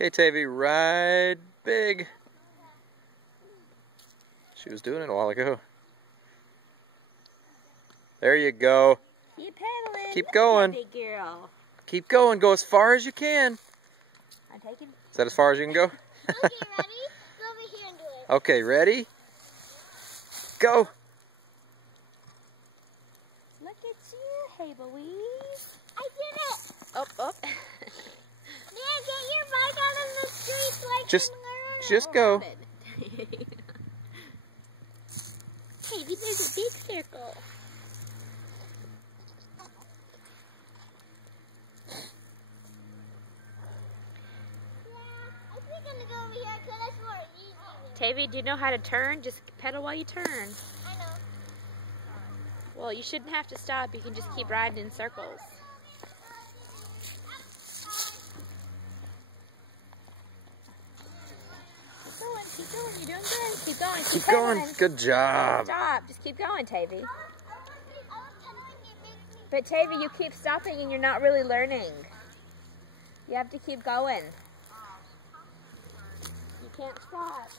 Okay, Tavy, ride big. She was doing it a while ago. There you go. Keep pedaling. Keep going. Big girl. Keep going. Go as far as you can. I'm taking. Is that as far as you can go? Okay, ready? Go over here and do it. Okay, ready? Go. Look at you, hey Louise. I did it. Oh, oh. Dad, get your bike out of the street so I Just go. Hey, there's a big circle. Tavy, do you know how to turn? Just pedal while you turn. I know. Well, you shouldn't have to stop. You can just keep riding in circles. Keep going. You're doing good. Keep going. Keep going. Good job. Stop. Just keep going, Tavy. But Tavy, you keep stopping and you're not really learning. You have to keep going. You can't stop.